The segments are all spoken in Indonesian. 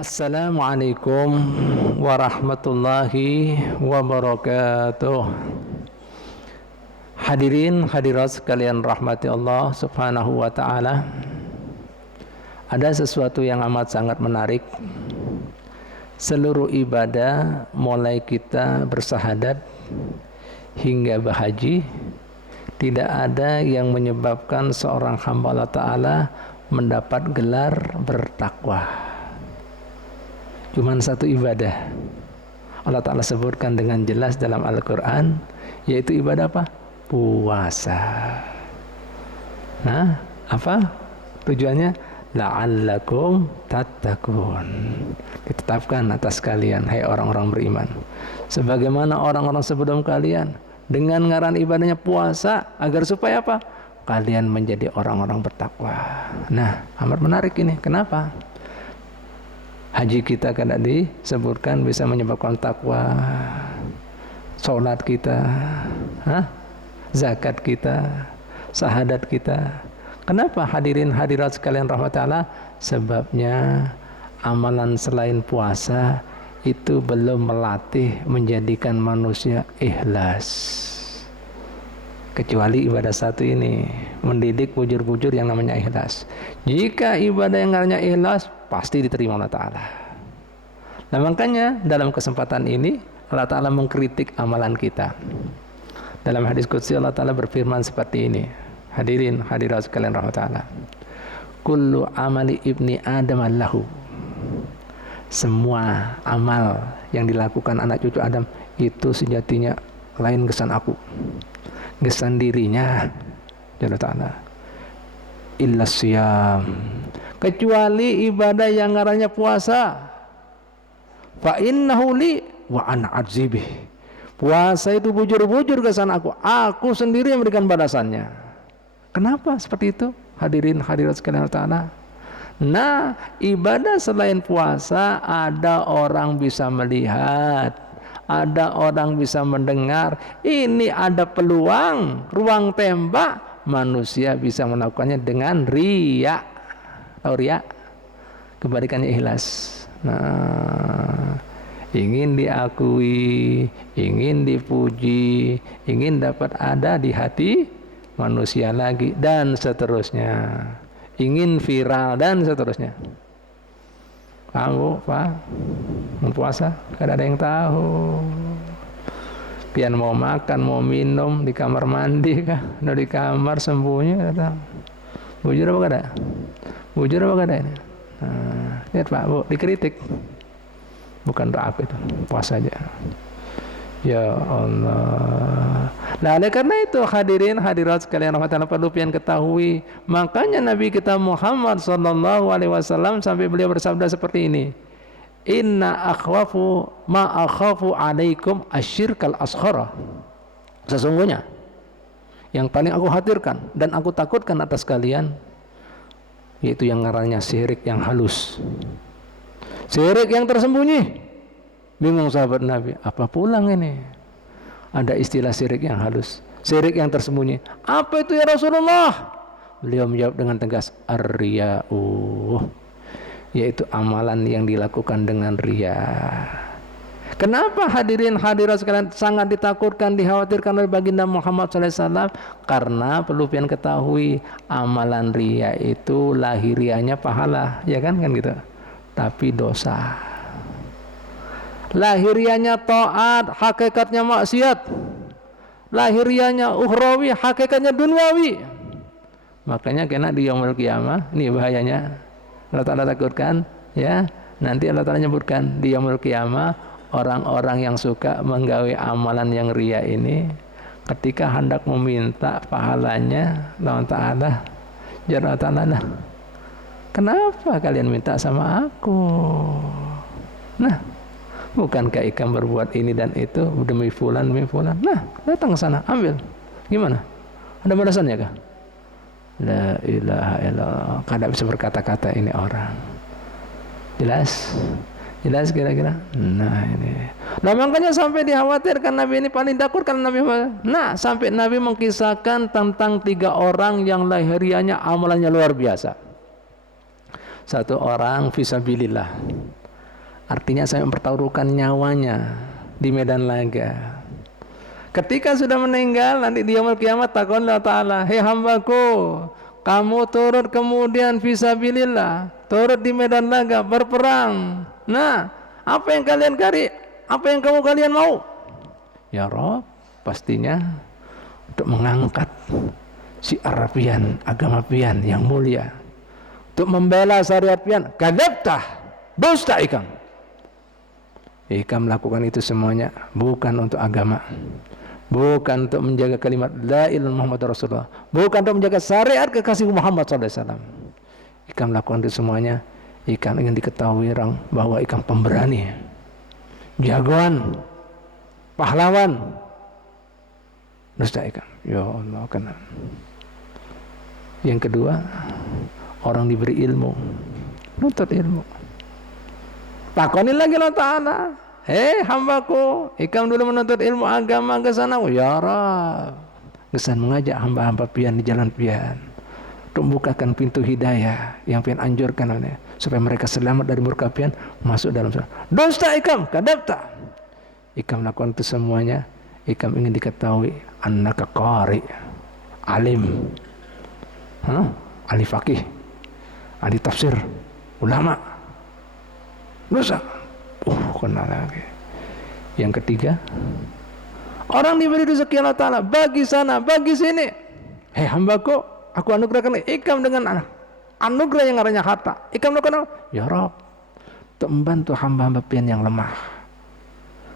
Assalamualaikum warahmatullahi wabarakatuh. Hadirin hadirat sekalian rahmati Allah subhanahu wa ta'ala. Ada sesuatu yang amat sangat menarik. Seluruh ibadah mulai kita bersahadat hingga berhaji, tidak ada yang menyebabkan seorang hamba Allah Ta'ala mendapat gelar bertakwa. Cuman satu ibadah Allah Ta'ala sebutkan dengan jelas dalam Al-Quran, yaitu ibadah apa? Puasa. Nah, apa tujuannya? La'allakum tattaqun. Ditetapkan atas kalian, hai orang-orang beriman, sebagaimana orang-orang sebelum kalian, dengan ngaran ibadahnya puasa, agar supaya apa? Kalian menjadi orang-orang bertakwa. Nah, amat menarik ini. Kenapa? Haji kita kada disebutkan bisa menyebabkan takwa, sholat kita, zakat kita, syahadat kita. Kenapa hadirin hadirat sekalian rahmat Allah? Sebabnya amalan selain puasa itu belum melatih menjadikan manusia ikhlas. Kecuali ibadah satu ini, mendidik bujur-bujur yang namanya ikhlas. Jika ibadah yang namanya ikhlas, pasti diterima Allah Ta'ala. Nah, makanya dalam kesempatan ini Allah Ta'ala mengkritik amalan kita. Dalam hadis qudsi Allah Ta'ala berfirman seperti ini. Hadirin hadirat sekalian rahmat Allah, kullu amali ibni adam lahu. Semua amal yang dilakukan anak cucu Adam itu sejatinya lain gesan aku, gesan dirinya Allah Ta'ala, illa siyam, kecuali ibadah yang ngarannya puasa. Fa innahu li wa ana adzibih. Puasa itu bujur-bujur kesan aku sendiri yang memberikan balasannya. Kenapa seperti itu? Hadirin hadirat sekalian Allah. Nah, ibadah selain puasa ada orang bisa melihat, ada orang bisa mendengar. Ini ada peluang, ruang tembak, manusia bisa melakukannya dengan riya. Tahu riya? Kebalikannya ikhlas. Nah, ingin diakui, ingin dipuji, ingin dapat ada di hati manusia lagi, dan seterusnya, ingin viral dan seterusnya. Kamu Pak puasa kada ada yang tahu, pian mau makan mau minum di kamar mandi kah, no di kamar sembunyi kata. Bujur apa kada? Bujur apa kada ini? Nah, lihat Pak Bu, dikritik. Bukan doa itu, puasa aja. Ya Allah. Nah, oleh karena itu hadirin hadirat sekalian rahmatan Allah, perlu pian ketahui. Makanya Nabi kita Muhammad sallallahu alaihi wasallam sampai beliau bersabda seperti ini. Inna akhwafu ma akhafu alaikum asyirkal asghara. Sesungguhnya yang paling aku khawatirkan dan aku takutkan atas kalian, yaitu yang ngarannya syirik yang halus, syirik yang tersembunyi. Bingung sahabat Nabi, apa pulang ini? Ada istilah syirik yang halus, syirik yang tersembunyi. Apa itu ya Rasulullah? Beliau menjawab dengan tegas, ar-riya'u, yaitu amalan yang dilakukan dengan riya. Kenapa hadirin hadirat sekalian sangat ditakutkan, dikhawatirkan oleh baginda Muhammad SAW? Karena perlu pian ketahui, amalan riya itu lahiriahnya pahala, ya kan gitu. Tapi dosa. Lahiriahnya taat, hakikatnya maksiat. Lahiriahnya ukhrawi, hakikatnya dunyawi. Makanya kena di yaumul qiyamah, ini bahayanya. Allah Ta'ala takutkan, ya. Nanti Allah Ta'ala nyebutkan di yaumul qiyamah, orang-orang yang suka menggawe amalan yang riya ini, ketika hendak meminta pahalanya Allah Ta'ala, ya Allah Ta'ala, kenapa kalian minta sama aku? Nah, bukankah ikan berbuat ini dan itu demi fulan demi fulan? Nah, datang ke sana, ambil. Gimana? Ada balasannya kah? La ilaha illallah. Kada bisa berkata-kata ini orang. Jelas? Jelas kira-kira? Nah ini. Nah makanya sampai dikhawatirkan Nabi ini paling takut karena Nabi. Nah sampai Nabi mengkisahkan tentang 3 orang yang lahiriahnya amalannya luar biasa. Satu orang fisabilillah, Artinya saya mempertaruhkan nyawanya di medan laga. Ketika sudah meninggal, nanti di yaumul kiamat takon Allah Ta'ala, hei hambaku, kamu turut kemudian fisabilillah, turut di medan laga berperang. Nah, apa yang kalian cari? Apa yang kalian mau? Ya Rabb, pastinya untuk mengangkat syiar pian, agama pian yang mulia, untuk membela syariat pian. Kadzabtah, dusta ikam. Ikam melakukan itu semuanya bukan untuk agama, bukan untuk menjaga kalimat la ilaha illallah Muhammadur Rasulullah, bukan untuk menjaga syariat kekasih Muhammad SAW. Ikam melakukan itu semuanya, ikam ingin diketahui orang bahwa ikam pemberani, jagoan, pahlawan. Dusta ikam. Ya Allah, kena. Yang kedua, orang diberi ilmu, nuntut ilmu. Takoni lagi Allah Ta'ala, hei hambaku, ikam dulu menuntut ilmu agama ke sana. Ya Rabb, kesan mengajak hamba-hamba pian di jalan pian, untuk membukakan pintu hidayah yang pian anjurkan supaya mereka selamat dari murka pian, masuk dalam surga. Dusta ikam, kadzabta. Ikam melakukan itu semuanya, ikam ingin diketahui annaka qari, alim, ahli fakih, ahli tafsir, ulama. Dosa. Kena lagi. Yang ketiga, orang diberi rezeki Allah Ta'ala, bagi sana, bagi sini. Hei hambaku, aku anugerahkan ikam dengan anugerah yang arahnya harta. Ikam lakukan, ya Rabb, untuk membantu hamba-hamba pian yang lemah,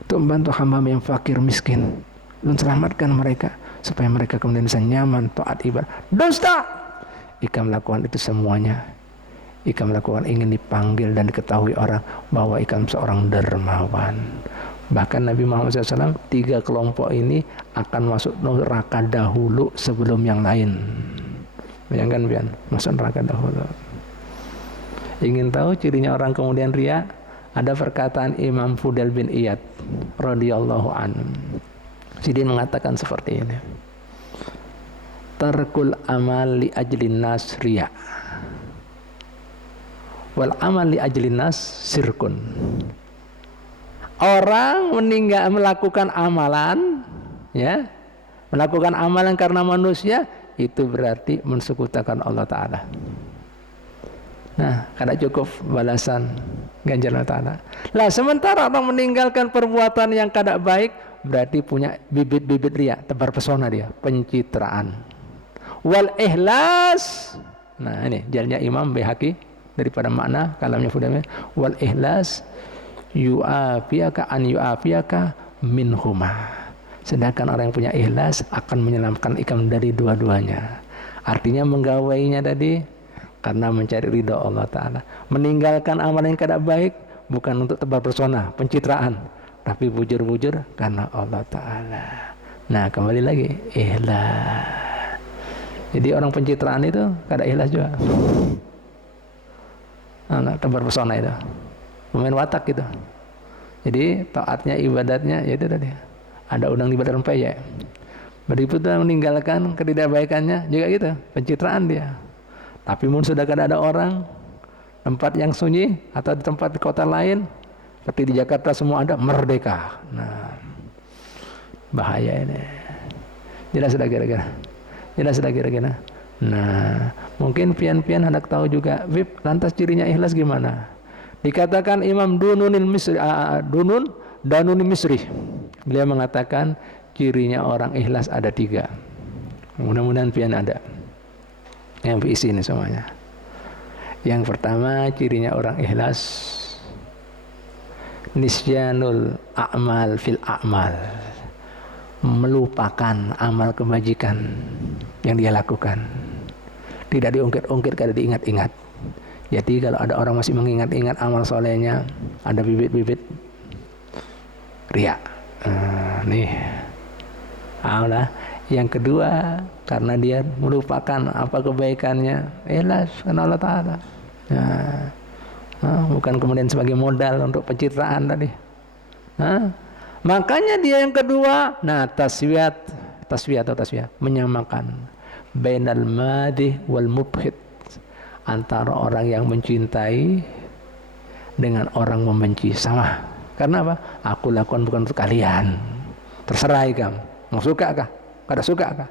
untuk membantu hamba-hamba yang fakir miskin, untuk selamatkan mereka supaya mereka kemudian bisa nyaman taat ibadah. Dusta. Ikam melakukan itu semuanya, ikam melakukan ingin dipanggil dan diketahui orang bahwa ikam seorang dermawan. Bahkan Nabi Muhammad SAW, 3 kelompok ini akan masuk neraka dahulu sebelum yang lain. Bayangkan pian, masuk neraka dahulu. Ingin tahu cirinya orang kemudian riya? Ada perkataan Imam Fudail bin Iyad radhiyallahu anhu. Sidin mengatakan seperti ini. Tarkul amal li ajlin nas riya, wal amal li ajlin nas sirkun. Orang melakukan amalan, ya, melakukan amalan karena manusia, itu berarti mensekutukan Allah Ta'ala. Nah, kada cukup balasan ganjaran Allah Ta'ala. Lah sementara orang meninggalkan perbuatan yang kada baik, berarti punya bibit-bibit riya, tebar pesona dia, pencitraan. Wal ihlas. Nah ini jalannya Imam Baihaqi daripada makna kalamnya Fudail. Wal ihlas yu'afiyaka an yu'afiyaka minhuma. Sedangkan orang yang punya ikhlas akan menyelamatkan ikam dari dua-duanya. Artinya menggawainya tadi karena mencari ridha Allah Ta'ala. Meninggalkan amalan yang kada baik bukan untuk tebar pesona, pencitraan, tapi bujur-bujur karena Allah Ta'ala. Nah kembali lagi ikhlas. Jadi orang pencitraan itu kada ikhlas juga. Nah, tebar pesona itu, pemain watak gitu. Jadi taatnya, ibadatnya, ya itu tadi. Ada udang di badan rempeyek. Berikutnya meninggalkan ketidakbaikannya juga gitu, pencitraan dia. Tapi mun sudah kada ada orang, tempat yang sunyi atau di tempat di kota lain, seperti di Jakarta semua ada, merdeka. Nah, bahaya ini. Jelas sudah kira-kira. Jelas sudah kira-kira. Nah, mungkin pian-pian hendak tahu juga, Vip, lantas cirinya ikhlas gimana? Dikatakan Imam Danuni Misri, beliau mengatakan cirinya orang ikhlas ada 3. Mudah-mudahan pian ada yang berisi ini semuanya. Yang pertama cirinya orang ikhlas, nisyanul a'mal fil a'mal, melupakan amal kebajikan yang dia lakukan, tidak diungkit-ungkit, kada diingat-ingat. Jadi kalau ada orang masih mengingat-ingat amal solehnya, ada bibit-bibit riya. Nih, Allah. Yang kedua, karena dia melupakan apa kebaikannya, ikhlas karena Allah Ta'ala. Bukan kemudian sebagai modal untuk pencitraan tadi. Makanya dia yang kedua, nah taswiyah, menyamakan bainal madih wal mubhid, antara orang yang mencintai dengan orang membenci sama. Karena apa? Aku lakukan bukan untuk kalian. Terserah kamu. Mau suka kah? Kada suka kah?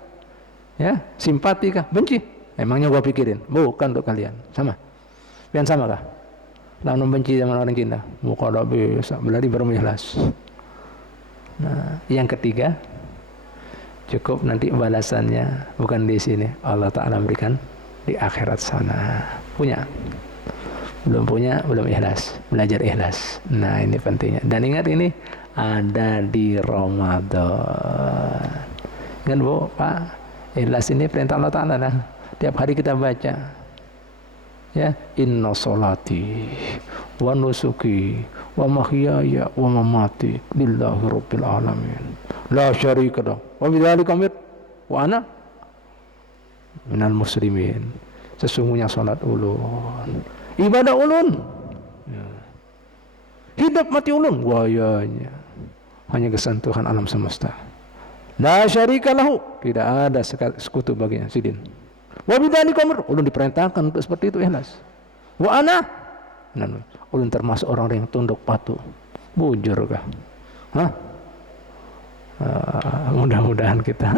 Ya, simpati kah? Benci? Emangnya gua pikirin? Bukan untuk kalian. Sama. Pian sama kah? Lalu membenci sama orang cinta? Bukan ada bisa. Berarti baru ikhlas. Nah, yang ketiga, cukup nanti balasannya bukan di sini. Allah Ta'ala berikan di akhirat sana. Punya? Belum punya, belum ikhlas. Belajar ikhlas. Nah, ini pentingnya. Dan ingat ini ada di Ramadan. Ingat Bu, Pak, ikhlas ini perintah Allah Ta'ala. Nah, tiap hari kita baca. Ya, inna sholati wa nusuki wa mahyaya wa mamati lillahi rabbil alamin la syarika lahu wa bidzalika umirtu wa ana minal muslimin. Sesungguhnya salat ulun, ibadah ulun, ya. Hidup mati ulun wayanya hanya kesentuhan alam semesta. La syarika lahu, tidak ada sekutu baginya. Sidin. Wa bidzalika umirtu, ulun diperintahkan untuk seperti itu ikhlas. Wa ana, ulun termasuk orang yang tunduk patuh. Bujur kah? Hah? Mudah-mudahan kita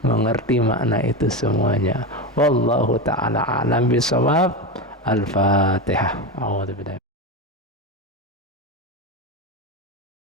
mengerti makna itu semuanya. Wallahu ta'ala a'lam bishawab. Al-Fatihah. A'udzu billahi